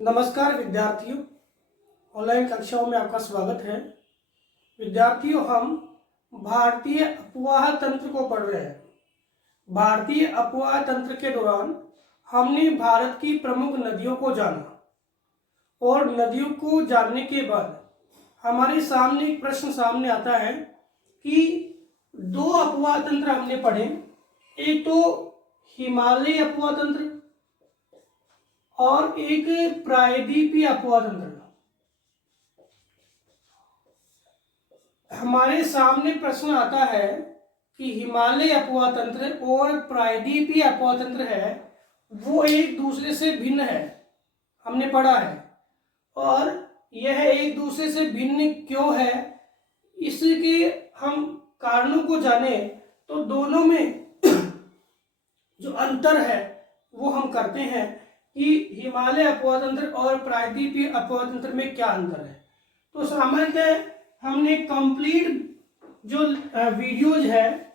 नमस्कार विद्यार्थियों, ऑनलाइन कक्षाओं में आपका स्वागत है। विद्यार्थियों, हम भारतीय अपवाह तंत्र को पढ़ रहे हैं। भारतीय अपवाह तंत्र के दौरान हमने भारत की प्रमुख नदियों को जाना और नदियों को जानने के बाद हमारे सामने एक प्रश्न सामने आता है कि दो अपवाह तंत्र हमने पढ़े। एक तो हिमालय अपवाह तंत्र और एक प्रायद्वीपीय अपवाह तंत्र। हमारे सामने प्रश्न आता है कि हिमालय अपवाह तंत्र और प्रायद्वीपीय अपवाह तंत्र है वो एक दूसरे से भिन्न है, हमने पढ़ा है। और यह एक दूसरे से भिन्न क्यों है, इसके हम कारणों को जाने तो दोनों में जो अंतर है वो हम करते हैं कि हिमालय अपवाह तंत्र और प्रायद्वीपीय अपवाह तंत्र में क्या अंतर है। तो सामान्यतः हमने कंप्लीट जो वीडियोज है,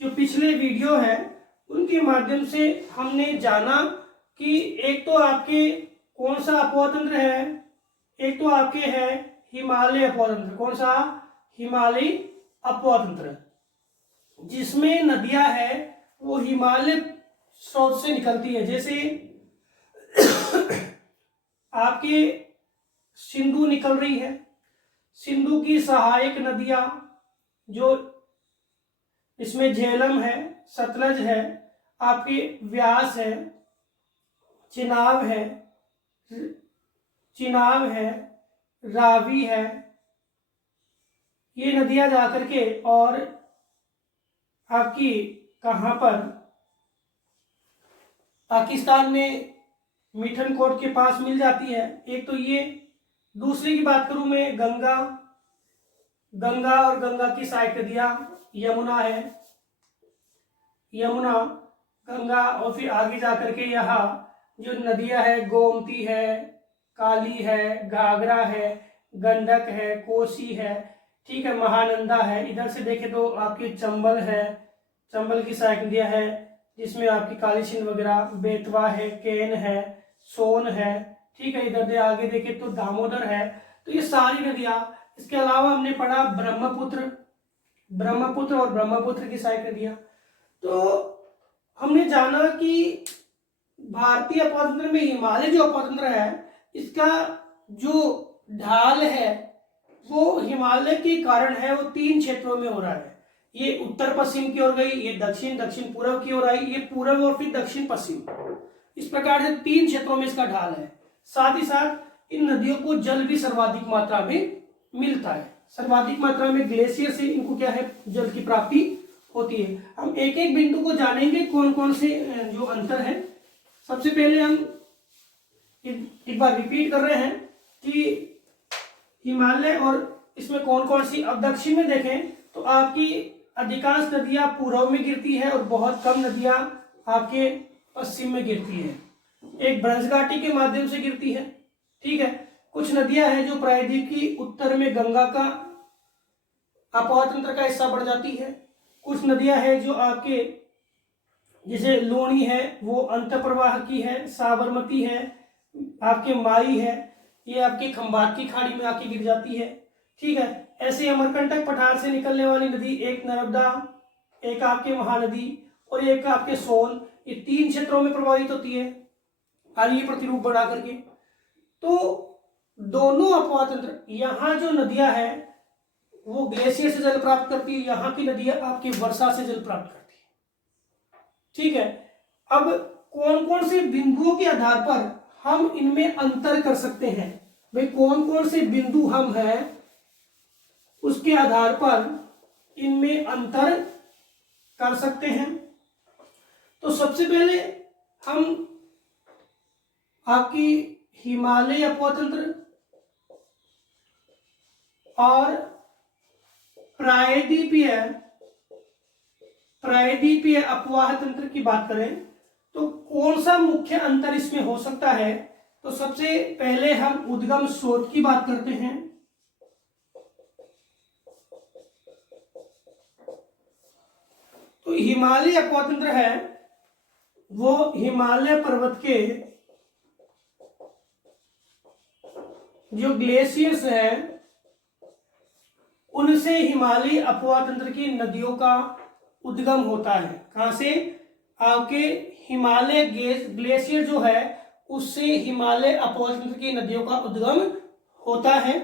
जो पिछले वीडियो है, उनके माध्यम से हमने जाना कि एक तो आपके कौन सा अपवाह तंत्र है, एक तो आपके है हिमालय अपवाह तंत्र। कौन सा? हिमालय अपवाह तंत्र, जिसमें नदियां है वो हिमालय स्रोत से निकलती है। जैसे आपके सिंधु निकल रही है, सिंधु की सहायक नदियां जो इसमें झेलम है, सतलज है, आपके व्यास है, चिनाब है, रावी है। ये नदियां जाकर के और आपकी कहां पर, पाकिस्तान में मिठनकोट के पास मिल जाती है। एक तो ये, दूसरी की बात करूं मैं, गंगा और गंगा की सहायक नदियां यमुना है, यमुना, गंगा, और फिर आगे जाकर के यहाँ जो नदियां है गोमती है, काली है, घाघरा है, गंडक है, कोसी है, ठीक है, महानंदा है। इधर से देखें तो आपकी चंबल है, चंबल की सहायक नदियां है जिसमें आपकी काली सिंध वगैरह, बेतवा है, केन है, सोन है, ठीक है। इधर आगे देखें तो दामोदर है। तो ये सारी नदियां, इसके अलावा हमने पढ़ा ब्रह्मपुत्र और ब्रह्मपुत्र की सहायक नदियां। तो हमने जाना कि भारतीय अपवाह तंत्र में हिमालय जो अपवाह तंत्र है, इसका जो ढाल है वो हिमालय के कारण है, वो 3 क्षेत्रों में हो रहा है। ये उत्तर पश्चिम की ओर गई, ये दक्षिण पूर्व की ओर आई, ये पूर्व और फिर दक्षिण पश्चिम। इस प्रकार से 3 क्षेत्रों में इसका ढाल है। साथ ही साथ इन नदियों को जल भी सर्वाधिक मात्रा में मिलता है। सर्वाधिक मात्रा में ग्लेशियर से इनको क्या है, जल की प्राप्ति होती है। हम एक एक बिंदु को जानेंगे कौन कौन से जो अंतर है। सबसे पहले हम एक बार रिपीट कर रहे हैं कि हिमालय और इसमें कौन कौन सी। अब दक्षिण में देखें तो आपकी अधिकांश नदियां पूर्व में गिरती है और बहुत कम नदियां आपके पश्चिम में गिरती है। एक ब्रज घाटी के माध्यम से गिरती है, ठीक है। कुछ नदियां हैं जो प्रायद्वीप की उत्तर में गंगा का अपवाह तंत्र का हिस्सा बढ़ जाती है। कुछ नदियां हैं जो आपके, जैसे लूणी है वो अंतःप्रवाह की है, साबरमती है, आपके माई है, ये आपकी खंबात की खाड़ी में आके गिर जाती है, ठीक है। ऐसे अमरकंटक पठार से निकलने वाली नदी, एक नर्मदा, एक आपके महानदी और एक आपके सोन, ये 3 क्षेत्रों में प्रवाहित होती है आर्य प्रतिरूप बढ़ा करके। तो दोनों अपवाह तंत्र, यहाँ जो नदियां हैं वो ग्लेशियर से जल प्राप्त करती है, यहाँ की नदियां आपकी वर्षा से जल प्राप्त करती है, ठीक है। अब कौन कौन से बिंदुओं के आधार पर हम इनमें अंतर कर सकते हैं, भाई कौन कौन से बिंदु हम हैं उसके आधार पर इनमें अंतर कर सकते हैं। तो सबसे पहले हम आपकी हिमालय अपवाह तंत्र और प्रायद्वीपीय अपवाह तंत्र की बात करें तो कौन सा मुख्य अंतर इसमें हो सकता है। तो सबसे पहले हम उद्गम स्रोत की बात करते हैं। तो हिमालय अपवाह तंत्र है वो हिमालय पर्वत के जो ग्लेशियर्स हैं उनसे हिमालयी अपवाह तंत्र की नदियों का उद्गम होता है। कहां से? आपके हिमालय ग्लेशियर जो है उससे हिमालय अपवाह तंत्र की नदियों का उद्गम होता है।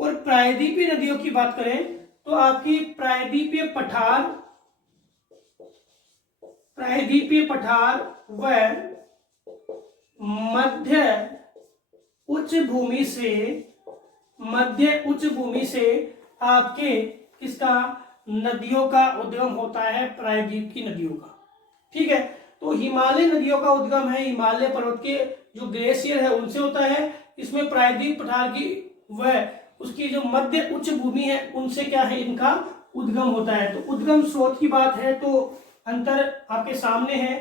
और प्रायद्वीपीय नदियों की बात करें तो आपकी प्रायद्वीपीय पठार व मध्य उच्च भूमि से आपके किसका नदियों का उद्गम होता है? प्रायद्वीप की नदियों का। ठीक है, तो हिमालय नदियों का उद्गम है हिमालय पर्वत के जो ग्लेशियर है उनसे होता है। इसमें प्रायद्वीप पठार की वह उसकी जो मध्य उच्च भूमि है उनसे क्या है? इनका उद्गम होता है। तो उद्गम स्रोत की बात है तो अंतर आपके सामने है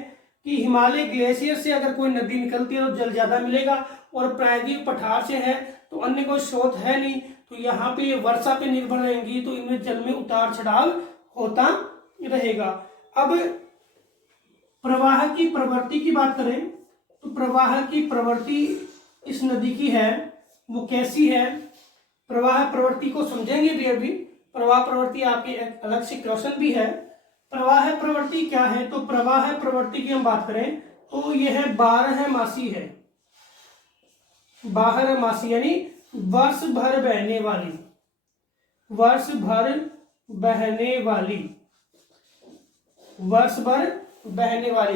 कि हिमालय ग्लेशियर से अगर कोई नदी निकलती है तो जल ज्यादा मिलेगा, और प्रायद्वीप पठार से है तो अन्य कोई स्रोत है नहीं, तो यहाँ पे वर्षा पे निर्भर रहेंगी, तो इनमें जल में उतार चढ़ाव होता रहेगा। अब प्रवाह की प्रवृत्ति की बात करें तो प्रवाह की प्रवृत्ति इस नदी की है वो कैसी है? प्रवाह प्रवृत्ति को समझेंगे भी अभी। प्रवाह प्रवृत्ति आपके एक अलग से क्वेश्चन भी है। प्रवाह प्रवृत्ति क्या है? तो प्रवाह प्रवृत्ति की हम बात करें तो यह 12 मासी है। 12 मासी यानी वर्ष भर बहने वाली।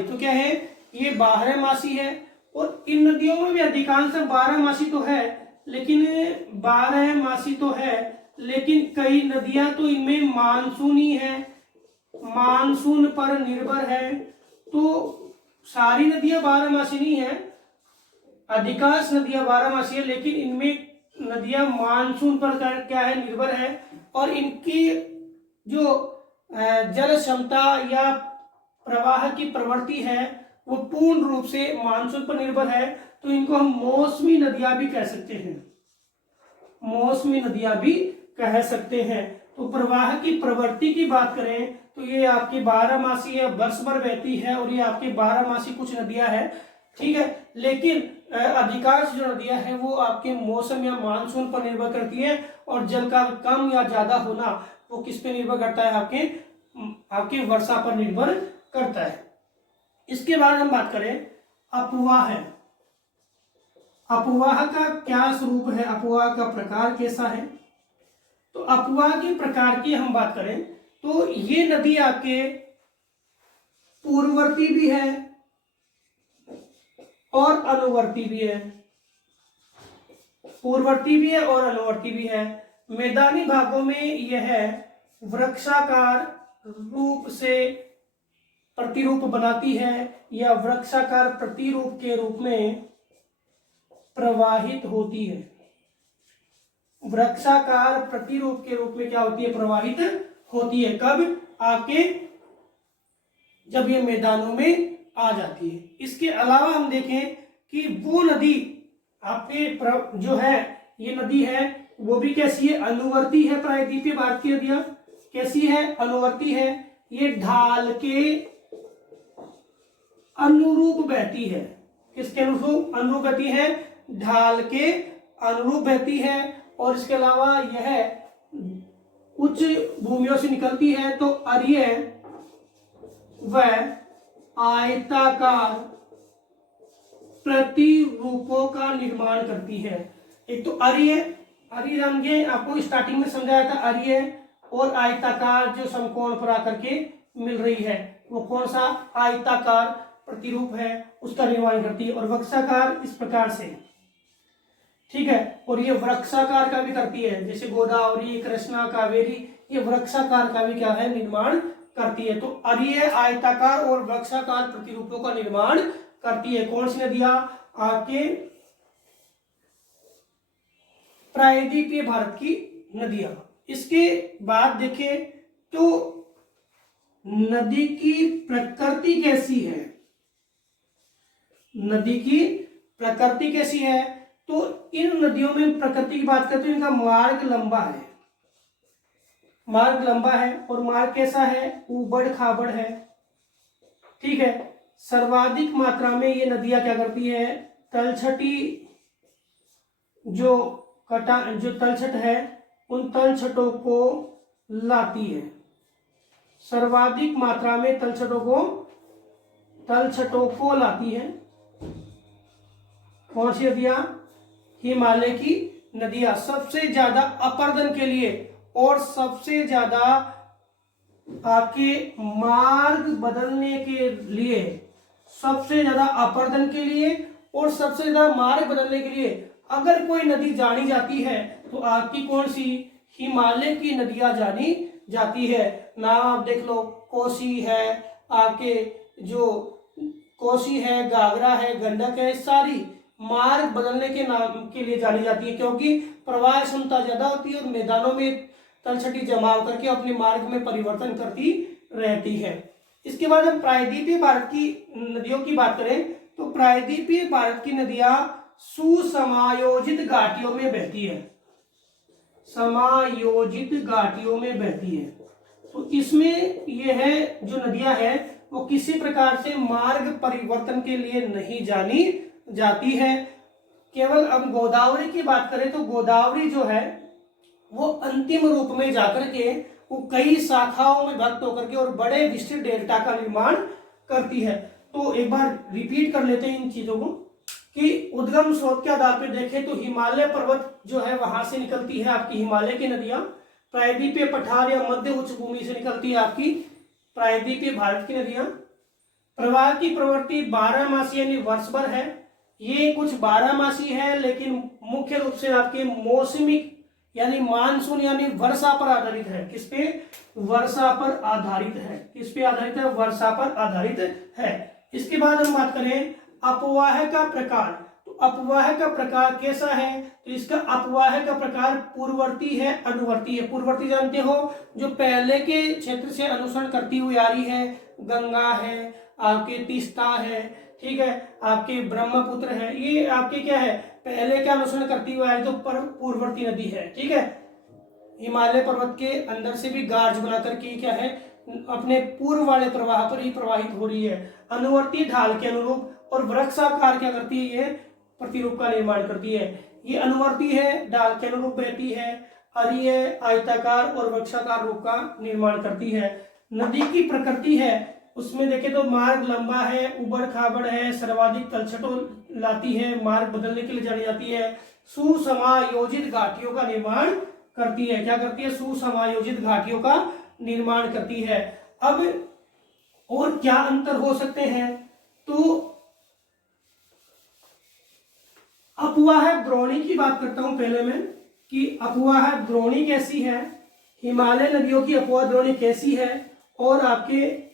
तो क्या है? ये 12 मासी है। और इन नदियों में भी अधिकांश 12 मासी तो है, लेकिन 12 मासी तो है लेकिन कई नदियां तो इनमें मानसूनी है, मानसून पर निर्भर है। तो सारी नदियां 12 मासी नहीं है, अधिकांश नदियां 12 मासी है, लेकिन इनमें नदियां मानसून पर क्या है? निर्भर है। और इनकी जो जल क्षमता या प्रवाह की प्रवृत्ति है वो पूर्ण रूप से मानसून पर निर्भर है। तो इनको हम मौसमी नदियां भी कह सकते हैं। तो प्रवाह की प्रवृत्ति की बात करें तो ये आपकी 12 मासी है, वर्ष भर बहती है, और ये आपकी 12 मासी कुछ नदियां हैं। ठीक है, लेकिन अधिकांश जो नदियां हैं वो आपके मौसम या मानसून पर निर्भर करती है। और जल का कम या ज्यादा होना वो किस पे निर्भर करता है? आपके वर्षा पर निर्भर करता है। इसके बाद हम बात करें अपवाह। अपवाह का क्या स्वरूप है? अपवाह का प्रकार कैसा है? तो अपवाह के प्रकार की हम बात करें तो ये नदी आपके पूर्ववर्ती भी है और अनुवर्ती भी है। पूर्ववर्ती भी है और अनुवर्ती भी है। मैदानी भागों में यह वृक्षाकार रूप से प्रतिरूप बनाती है या वृक्षाकार प्रतिरूप के रूप में प्रवाहित होती है। वृक्षाकार प्रतिरूप के रूप में क्या होती है? प्रवाहित होती है। कब? आपके जब ये मैदानों में आ जाती है। इसके अलावा हम देखें कि वो नदी आपके जो है ये नदी है वो भी कैसी है? अनुवर्ती है। प्रायद्वीपीय भारत की नदियां कैसी है? अनुवर्ती है। ये ढाल के अनुरूप बहती है। किसके अनुरूप बहती है? ढाल के अनुरूप बहती है। और इसके अलावा यह उच्च भूमियों से निकलती है तो अरीय व आयताकार प्रतिरूपों का निर्माण करती है। एक तो अरीय रंगे आपको स्टार्टिंग में समझाया था, अरीय और आयताकार जो समकोण पर आकर के मिल रही है वो कौन सा? आयताकार प्रतिरूप है उसका निर्माण करती है। और वृक्षाकार इस प्रकार से। ठीक है, और ये वृक्षाकार का भी करती है, जैसे गोदावरी, कृष्णा, कावेरी, ये वृक्षाकार का भी क्या है? निर्माण करती है। तो अरीय, आयताकार और वृक्षाकार प्रतिरूपों का निर्माण करती है। कौन सी नदियां? आपके प्रायद्वीपीय भारत की नदियां। इसके बाद देखें तो नदी की प्रकृति कैसी है? नदी की प्रकृति कैसी है? तो इन नदियों में प्रकृति की बात करते हैं, इनका मार्ग लंबा है। और मार्ग कैसा है? ऊबड़ खाबड़ है। ठीक है, सर्वाधिक मात्रा में ये नदियां क्या करती है? तलछटी जो जो तलछट है उन तलछटों को लाती है। सर्वाधिक मात्रा में तलछटों को लाती है। कौन सी नदियां? हिमालय की नदियां सबसे ज्यादा अपर्दन के लिए और सबसे ज्यादा आपके मार्ग बदलने के लिए, सबसे ज्यादा अपर्दन के लिए और सबसे ज्यादा मार्ग बदलने के लिए अगर कोई नदी जानी जाती है तो आपकी कौन सी? हिमालय की नदियां जानी जाती है। नाम आप देख लो, कोसी है, आपके जो कोसी है, घाघरा है, गंडक है, सारी मार्ग बदलने के नाम के लिए जानी जाती है, क्योंकि प्रवाह क्षमता ज्यादा होती है और मैदानों में तलछटी जमाव करके अपने मार्ग में परिवर्तन करती रहती है। इसके बाद हम प्रायद्वीपीय भारत की नदियों की बात करें तो प्रायद्वीपीय भारत की नदियां सुसमायोजित घाटियों में बहती है। समायोजित घाटियों में बहती है। तो इसमें यह है जो नदियां हैं वो किसी प्रकार से मार्ग परिवर्तन के लिए नहीं जानी जाती है। केवल अब गोदावरी की बात करें तो गोदावरी जो है वो अंतिम रूप में जाकर के वो कई शाखाओं में विभक्त होकर के और बड़े विस्तृत डेल्टा का निर्माण करती है। तो एक बार रिपीट कर लेते हैं इन चीजों को कि उद्गम स्रोत के आधार पर देखें तो हिमालय पर्वत जो है वहां से निकलती है आपकी हिमालय की नदियां। प्रायद्वीपीय पठार या मध्य उच्च भूमि से निकलती है आपकी प्रायद्वीपीय भारत की नदियां। प्रवाह की प्रवृत्ति 12 मासी यानी वर्ष भर है। ये कुछ 12 मासी है लेकिन मुख्य रूप से आपके मौसमी यानी मानसून यानी वर्षा पर आधारित है। किस पे? वर्षा पर आधारित है। किस पे आधारित है? वर्षा पर आधारित है। इसके बाद हम बात करें अपवाह का प्रकार। तो अपवाह का प्रकार कैसा है? तो इसका अपवाह का प्रकार पूर्ववर्ती है, अनुवर्ती है। पूर्ववर्ती जानते हो जो पहले के क्षेत्र से अनुसरण करती हुई आ रही है, गंगा है, आपके तीस्ता है, ठीक है, आपके ब्रह्मपुत्र है, ये आपके क्या है पहले का अनुसरण करती हुई आ रही तो पूर्ववर्ती नदी है। ठीक है, हिमालय पर्वत के अंदर से भी गार्ज बना करके क्या है अपने पूर्व वाले प्रवाह पर ही प्रवाहित हो रही है। अनुवर्ती ढाल के अनुरूप और वृक्षाकार क्या करती है? ये प्रतिरूप का निर्माण करती है। ये अनुवर्ती है, ढाल के अनुरूप बहती है, अरीय, आयताकार और वृक्षाकार रूप का निर्माण करती है। नदी की प्रकृति है उसमें देखें तो मार्ग लंबा है, उबड़ खाबड़ है, सर्वाधिक तलछटों लाती है, मार्ग बदलने के लिए जानी जाती है, सुसमायोजित घाटियों का निर्माण करती है। क्या करती है? सुसमायोजित घाटियों का निर्माण करती है। अब और क्या अंतर हो सकते हैं? तो अपवाह द्रोणी की बात करता हूं पहले मैं कि अपवाह द्रोणी कैसी है, हिमालय नदियों की अपवाह द्रोणी कैसी है और आपके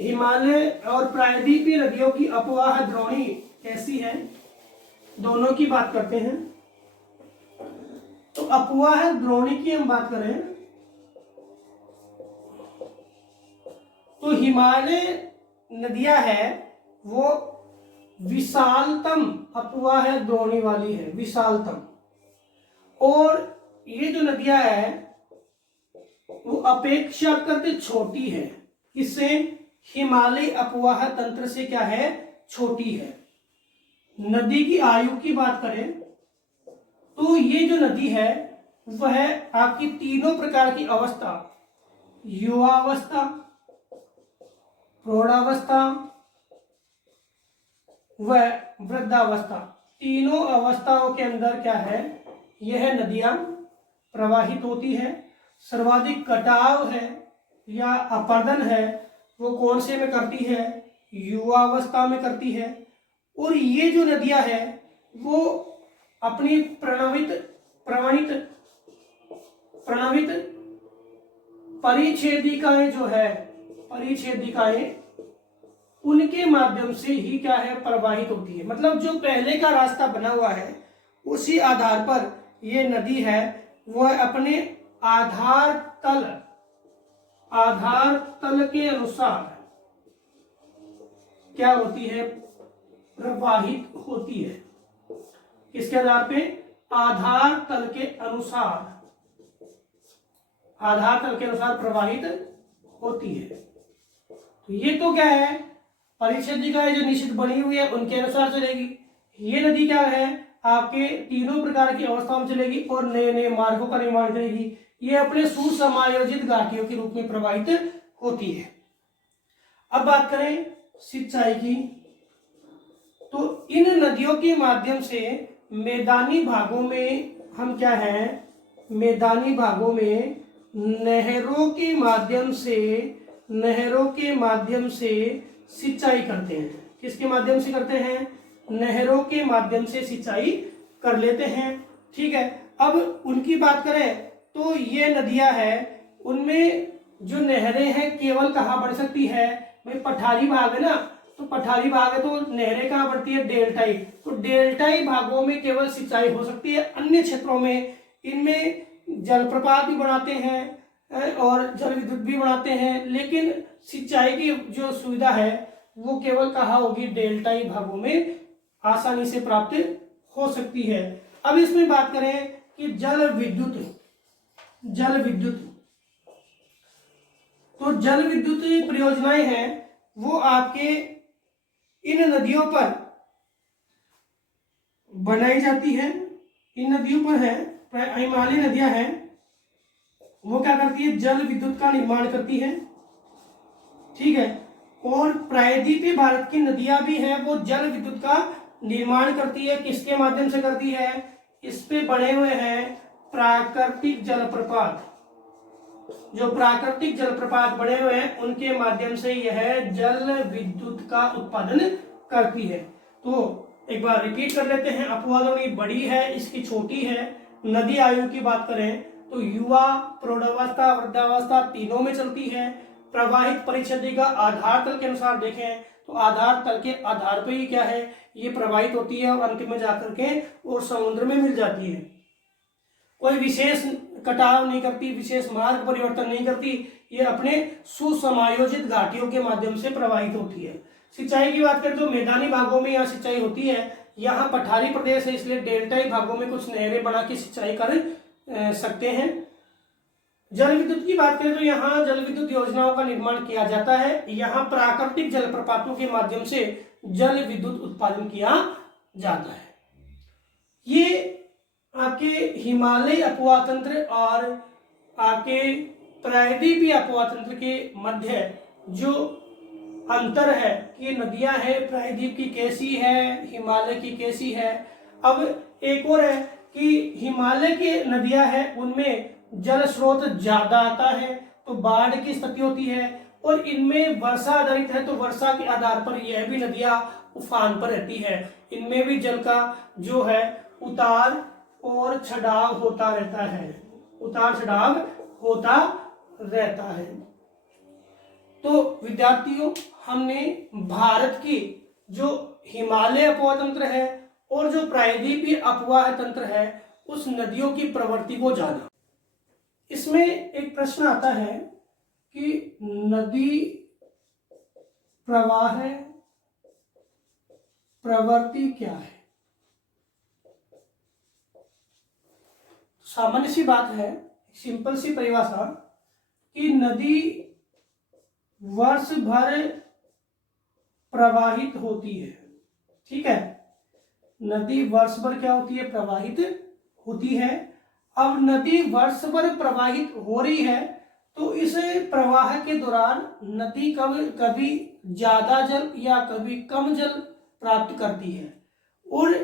हिमालय और प्रायद्वीपीय नदियों की अपवाह द्रोणी कैसी है, दोनों की बात करते हैं। तो अपवाह द्रोणी की हम बात करें तो हिमालय नदियां है वो विशालतम अपवाह द्रोणी वाली है, विशालतम। और ये जो नदियां है वो अपेक्षाकृत छोटी है। इससे हिमालय अपवाह तंत्र से क्या है? छोटी है। नदी की आयु की बात करें तो ये जो नदी है वह आपकी तीनों प्रकार की अवस्था, युवावस्था, प्रौढ़ावस्था व वृद्धावस्था, तीनों अवस्थाओं के अंदर क्या है यह नदियां प्रवाहित होती है। सर्वाधिक कटाव है या अपर्दन है वो कौन से में करती है? युवावस्था में करती है। और ये जो नदियां है वो अपनी प्रणवित परिच्छेदिकाएं जो है, परिच्छेदिकाएं उनके माध्यम से ही क्या है प्रवाहित होती है। मतलब जो पहले का रास्ता बना हुआ है उसी आधार पर ये नदी है वह अपने आधार तल के अनुसार क्या होती है? प्रवाहित होती है। किसके आधार पे? आधार तल के अनुसार, आधार तल के अनुसार प्रवाहित होती है। तो ये तो क्या है परिच्छेदिका जो निश्चित बनी हुई है उनके अनुसार चलेगी। ये नदी क्या है, आपके तीनों प्रकार की अवस्थाओं में चलेगी और नए नए मार्गों का निर्माण करेगी। ये अपने सुसमायोजित घाटियों के रूप में प्रवाहित होती है। अब बात करें सिंचाई की, तो इन नदियों के माध्यम से मैदानी भागों में हम क्या है, मैदानी भागों में नहरों के माध्यम से सिंचाई करते हैं। किसके माध्यम से करते हैं, नहरों के माध्यम से सिंचाई कर लेते हैं। ठीक है, अब उनकी बात करें तो ये नदियां हैं, उनमें जो नहरें हैं केवल कहाँ बढ़ सकती है, भाई पठारी भाग है ना, तो पठारी भाग है तो नहरें कहाँ बढ़ती है, डेल्टाई, तो डेल्टाई भागों में केवल सिंचाई हो सकती है। अन्य क्षेत्रों में इनमें जलप्रपात भी बनाते हैं और जल विद्युत भी बनाते हैं, लेकिन सिंचाई की जो सुविधा है वो केवल कहाँ होगी, डेल्टाई भागों में आसानी से प्राप्त हो सकती है। अब इसमें बात करें कि जल विद्युत, तो जल विद्युत परियोजनाएं हैं वो आपके इन नदियों पर बनाई जाती है। इन नदियों पर है, हिमालय नदियां हैं, वो क्या करती है, जल विद्युत का निर्माण करती है। ठीक है, और प्रायद्वीपीय भारत की नदियां भी हैं, वो जल विद्युत का निर्माण करती है। किसके माध्यम से करती है, इस पे बने हुए हैं प्राकृतिक जलप्रपात, जो प्राकृतिक जलप्रपात बने हुए हैं उनके माध्यम से यह जल विद्युत का उत्पादन करती है। तो एक बार रिपीट कर लेते हैं, अपवादों बड़ी है, इसकी छोटी है। नदी आयु की बात करें तो युवा, प्रौढ़ावस्था, वृद्धावस्था तीनों में चलती है। प्रवाहित परिच्छेदी का आधार तल के अनुसार देखें तो आधार तल के आधार पे ही क्या है, ये प्रवाहित होती है और अंत में जाकर के और समुद्र में मिल जाती है। कोई विशेष कटाव नहीं करती, विशेष मार्ग परिवर्तन नहीं करती, ये अपने सुसमायोजित घाटियों के माध्यम से प्रवाहित होती है। सिंचाई की बात करें तो मैदानी भागों में यहाँ सिंचाई होती है, यहाँ पठारी प्रदेश है इसलिए डेल्टाई भागों में कुछ नहरें बना के सिंचाई कर सकते हैं। जल विद्युत की बात करें तो यहाँ जल विद्युत योजनाओं का निर्माण किया जाता है, यहाँ प्राकृतिक जलप्रपातों के माध्यम से जल विद्युत उत्पादन किया जाता है। ये आपके हिमालय अपवा तंत्र और आपके प्रायद्वीपीय अपवा तंत्र के मध्य जो अंतर है कि नदियां हैं प्रायद्वीप की कैसी है, हिमालय की कैसी है। अब एक और है कि हिमालय की नदियां हैं उनमें जल स्रोत ज्यादा आता है तो बाढ़ की स्थिति होती है, और इनमें वर्षा आधारित है तो वर्षा के आधार पर यह भी नदियां उफान पर रहती है। इनमें भी जल का जो है उतार और चढ़ाव होता रहता है, उतार चढ़ाव होता रहता है। तो विद्यार्थियों, हमने भारत की जो हिमालय अपवाह तंत्र है और जो प्रायद्वीपीय अपवाह तंत्र है उस नदियों की प्रवृत्ति को जाना। इसमें एक प्रश्न आता है कि नदी प्रवाह प्रवृत्ति क्या है। सामान्य सी बात है, सिंपल सी परिभाषा कि नदी वर्ष भर प्रवाहित होती है। ठीक है, नदी वर्ष भर क्या होती है, प्रवाहित होती है। अब नदी वर्ष भर प्रवाहित हो रही है तो इस प्रवाह के दौरान नदी कभी ज्यादा जल या कभी कम जल प्राप्त करती है, और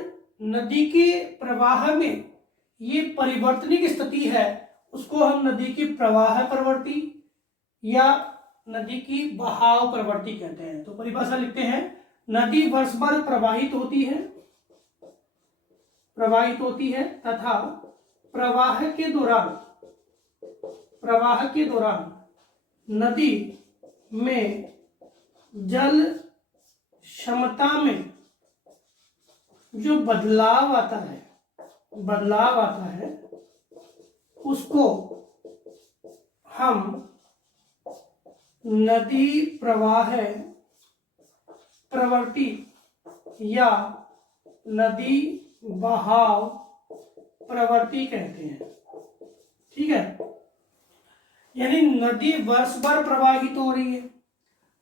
नदी के प्रवाह में ये परिवर्तनिक स्थिति है उसको हम नदी की प्रवाह प्रवृत्ति या नदी की बहाव प्रवृत्ति कहते हैं। तो परिभाषा लिखते हैं, नदी वर्ष भर प्रवाहित होती है तथा प्रवाह के दौरान नदी में जल क्षमता में जो बदलाव आता है उसको हम नदी प्रवाह प्रवृत्ति या नदी बहाव प्रवृत्ति कहते हैं। ठीक है, यानी नदी वर्ष भर प्रवाहित हो रही है,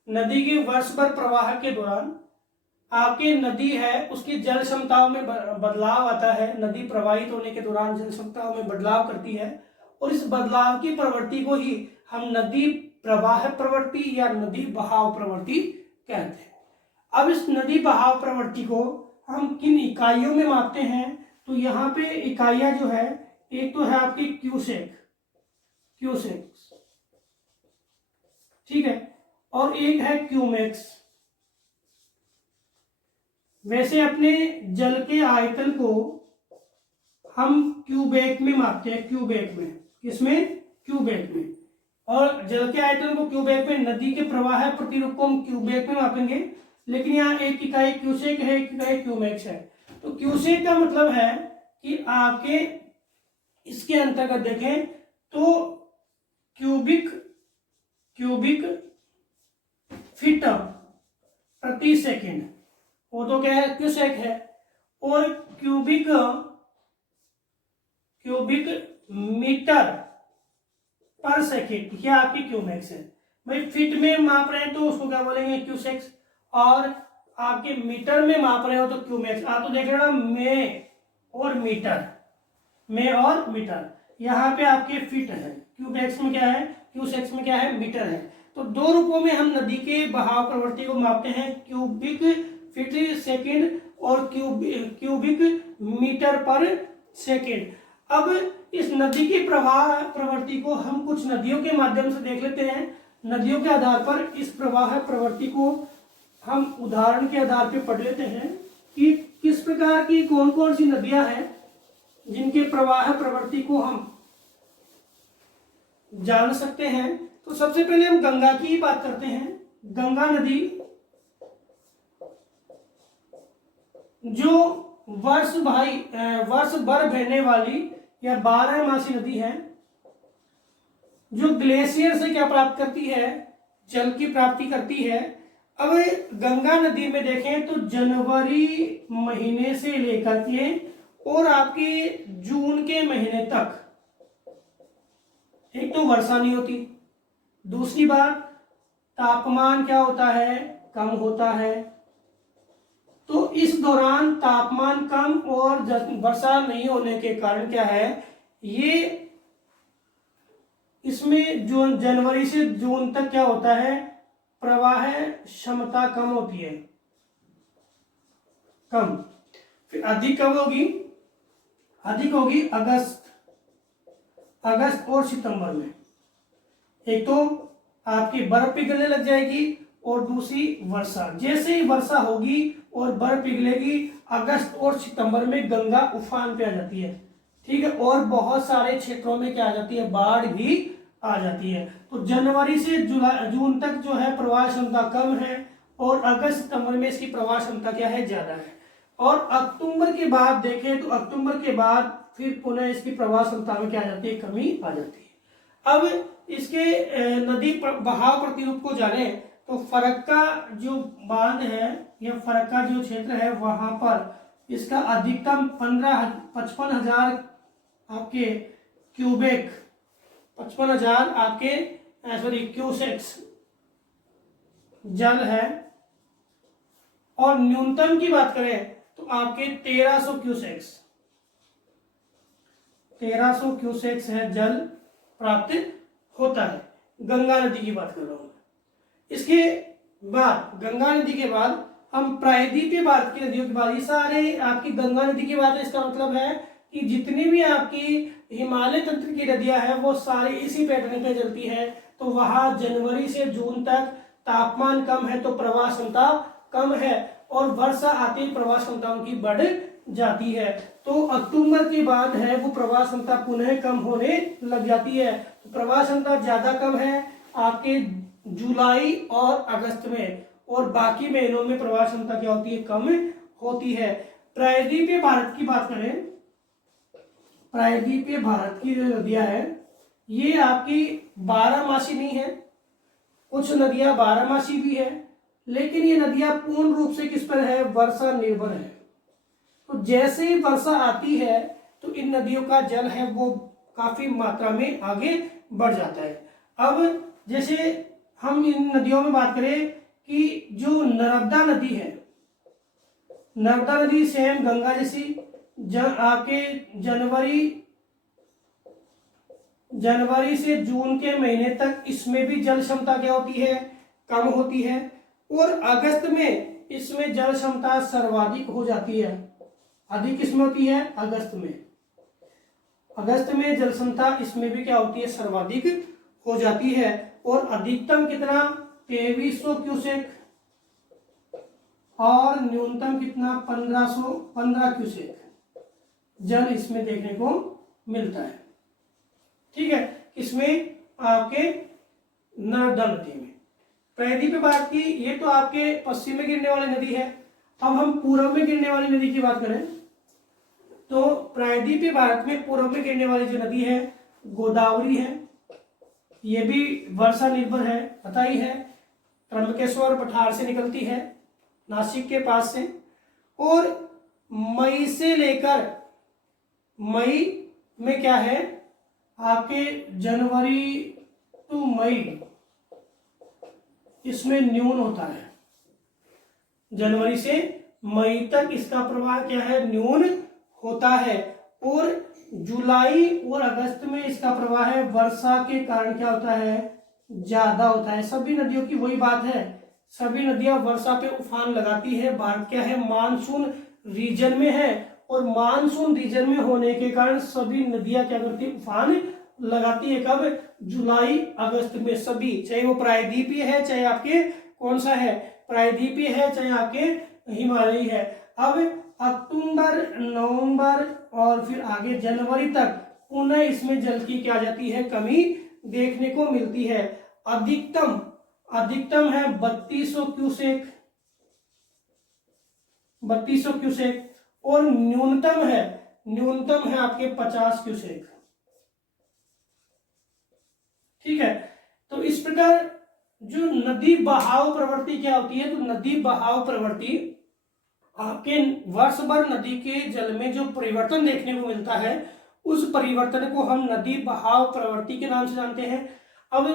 नदी के वर्ष भर प्रवाह के दौरान आपकी नदी है उसकी जल क्षमताओं में बदलाव आता है, नदी प्रवाहित होने के दौरान जल क्षमताओं में बदलाव करती है, और इस बदलाव की प्रवृत्ति को ही हम नदी प्रवाह प्रवृत्ति या नदी बहाव प्रवृत्ति कहते हैं। अब इस नदी बहाव प्रवृत्ति को हम किन इकाइयों में मापते हैं, तो यहाँ पे इकाइयां जो है, एक तो है आपकी क्यूसेक, ठीक है, और एक है क्यूमेक्स। वैसे अपने जल के आयतन को हम क्यूबेक में मापते हैं, क्यूबेक में, किसमें, क्यूबेक में, और जल के आयतन को क्यूबेक में, नदी के प्रवाह प्रतिरूप को हम क्यूबेक में मापेंगे, लेकिन यहाँ एक इकाई क्यूसेक है, एक इकाई क्यूमेक्स है। तो क्यूसेक का मतलब है कि आपके इसके अंतर्गत देखें तो क्यूबिक फीट प्रति सेकेंड, वो तो क्या है, क्यूसेक है, और क्यूबिक मीटर पर सेकेंड, यह आपकी क्यूमेक्स है। भाई फीट में माप रहे हैं तो उसको क्या बोलेंगे, क्यूसेक्स, और आपके मीटर में माप रहे हो तो क्यूमेक्स। आप तो देख रहे हो ना, में और मीटर, यहाँ पे आपके फीट है, क्यूबेक्स में क्या है, क्यूसेक्स में क्या है, मीटर है। तो दो रूपों में हम नदी के बहाव प्रवृत्ति को मापते हैं, क्यूबिक फीट सेकेंड और क्यूबिक मीटर पर सेकेंड। अब इस नदी की प्रवाह प्रवृत्ति को हम कुछ नदियों के माध्यम से देख लेते हैं। नदियों के आधार पर इस प्रवाह प्रवृत्ति को हम उदाहरण के आधार पर पढ़ लेते हैं कि किस प्रकार की कौन कौन सी नदियां हैं जिनके प्रवाह प्रवृत्ति को हम जान सकते हैं। तो सबसे पहले हम गंगा की बात करते हैं। गंगा नदी जो वर्ष भर बहने वाली या 12मासी नदी है, जो ग्लेशियर से क्या प्राप्त करती है, जल की प्राप्ति करती है। अब गंगा नदी में देखें तो जनवरी महीने से लेकर के और आपके जून के महीने तक एक तो वर्षा नहीं होती, दूसरी बात तापमान क्या होता है, कम होता है। तो इस दौरान तापमान कम और वर्षा नहीं होने के कारण क्या है, ये इसमें जून जनवरी से जून तक क्या होता है, प्रवाह क्षमता कम होती है, कम। फिर अधिक कब होगी, अधिक होगी अगस्त और सितंबर में। एक तो आपकी बर्फ पिघलने लग जाएगी और दूसरी वर्षा। जैसे ही वर्षा होगी और बर्फ पिघलेगी, अगस्त और सितंबर में गंगा उफान पे आ जाती है, ठीक है, और बहुत सारे क्षेत्रों में क्या आ जाती है, बाढ़ भी आ जाती है। तो जनवरी से जून तक जो है प्रवाह क्षमता कम है और अगस्त सितंबर में इसकी प्रवाह क्षमता क्या है, ज्यादा है। और अक्टूबर के बाद देखें तो अक्टूबर के बाद फिर पुनः इसकी प्रवाह क्षमता में क्या आ जाती है, कमी आ जाती है। अब इसके नदी बहाव प्रतिरूप को जाने तो फरक्का जो बांध है या फरक्का जो क्षेत्र है, वहां पर इसका अधिकतम 55,000 आपके क्यूबेक 55,000 आपके क्यूसेक्स जल है, और न्यूनतम की बात करें तो आपके 1300 क्यूसेक्स है जल प्राप्त होता है। गंगा नदी की बात कर रहा हूं। इसके बाद गंगा नदी के बाद हम प्रायद्वीपीय भारत की नदियों की बात, ये सारे आपकी गंगा नदी की बात है। इसका मतलब है कि जितनी भी आपकी हिमालय तंत्र की नदियां हैं वो सारी इसी पैटर्न पे चलती है। तो वहां जनवरी से जून तक तापमान कम है तो प्रवाह क्षमता कम है, और वर्षा आते ही प्रवाह क्षमता उनकी बढ़ जाती है। तो अक्टूबर के बाद है वो प्रवाह क्षमता पुनः कम होने लग जाती है। तो प्रवाह क्षमता ज्यादा कम है आपके जुलाई और अगस्त में, और बाकी महीनों में प्रवाह क्षमता क्या होती है, कम होती है। प्रायद्वीपीय भारत की बात करें, प्रायद्वीपीय भारत की जो नदियां है ये आपकी 12मासी नहीं है, कुछ नदियां 12मासी भी है, लेकिन ये नदियां पूर्ण रूप से किस पर है, वर्षा निर्भर है। तो जैसे ही वर्षा आती है तो इन नदियों का जल है वो काफी मात्रा में आगे बढ़ जाता है। अब जैसे हम इन नदियों में बात करें कि जो नर्मदा नदी है, नर्मदा नदी सेम गंगा जैसी आपके जनवरी से जून के महीने तक इसमें भी जल क्षमता क्या होती है, कम होती है। और अगस्त में इसमें जल क्षमता सर्वाधिक हो जाती है। अधिक किसमें होती है, अगस्त में। अगस्त में जल क्षमता इसमें भी क्या होती है, सर्वाधिक हो जाती है। और अधिकतम कितना, 2300 क्यूसेक और न्यूनतम कितना, 1515 क्यूसेक जल इसमें देखने को मिलता है। ठीक है, इसमें आपके नर्मदा नदी में। प्रायद्वीपीय भारत की, ये तो आपके पश्चिम में गिरने वाली नदी है। अब हम पूर्व में गिरने वाली नदी की बात करें तो प्रायद्वीपीय भारत में पूर्व में गिरने वाली जो नदी है गोदावरी है। ये भी वर्षा निर्भर है, पता ही है। त्र्यंबकेश्वर पठार से निकलती है, नासिक के पास से। और मई से लेकर, मई में क्या है आपके, जनवरी टू मई इसमें न्यून होता है। जनवरी से मई तक इसका प्रवाह क्या है, न्यून होता है। और जुलाई और अगस्त में इसका प्रवाह है वर्षा के कारण क्या होता है, ज्यादा होता है। सभी नदियों की वही बात है, सभी नदियां वर्षा पे उफान लगाती है। भारत क्या है, मानसून रीजन में है। और मानसून रीजन में होने के कारण सभी नदियां क्या करती है, उफान लगाती है। कब, जुलाई अगस्त में सभी, चाहे वो प्रायद्वीपीय है, चाहे आपके कौन सा है, प्रायद्वीपीय है, चाहे आपके हिमालयी है। अब अक्टूबर, नवंबर और फिर आगे जनवरी तक पुनः इसमें जल की क्या जाती है, कमी देखने को मिलती है। अधिकतम है 3200 क्यूसेक, 3200 क्यूसेक। और न्यूनतम है आपके 50 क्यूसेक। ठीक है, तो इस प्रकार जो नदी बहाव प्रवृत्ति क्या होती है, तो नदी बहाव प्रवृत्ति आपके वर्ष भर नदी के जल में जो परिवर्तन देखने को मिलता है, उस परिवर्तन को हम नदी बहाव प्रवृत्ति के नाम से जानते हैं। अब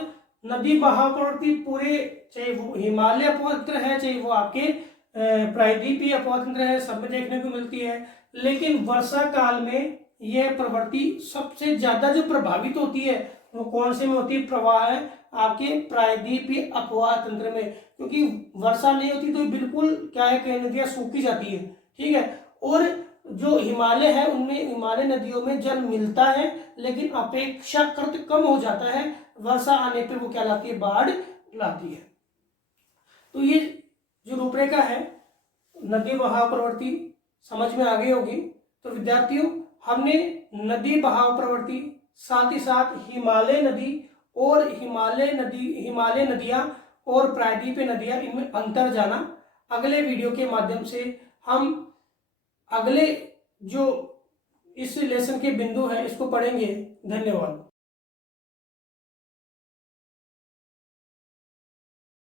नदी बहाव प्रवृत्ति पूरे, चाहे वो हिमालय अपवर्तन है, चाहे वो आपके प्रायद्वीपीय अपवर्तन है, सब में देखने को मिलती है। लेकिन वर्षा काल में यह प्रवृत्ति सबसे ज्यादा जो प्रभावित होती है वो कौन से में होती है, प्रवाह है आपके प्रायद्वीपीय अपवाह तंत्र में। क्योंकि वर्षा नहीं होती तो बिल्कुल क्या है, कई नदियां सूखी जाती है। ठीक है, और जो हिमालय है उनमें, हिमालय नदियों में जल मिलता है लेकिन अपेक्षाकृत कम हो जाता है। वर्षा आने पर वो क्या लाती है, बाढ़ लाती है। तो ये जो रूपरेखा है नदी बहाव प्रवृत्ति समझ में आ गई होगी। तो विद्यार्थियों, हमने नदी बहाव प्रवृत्ति, साथ ही साथ हिमालय नदी और हिमालय नदियां और प्रायद्वीपीय नदियां, इनमें अंतर जाना। अगले वीडियो के माध्यम से हम अगले जो इस लेसन के बिंदु है इसको पढ़ेंगे। धन्यवाद।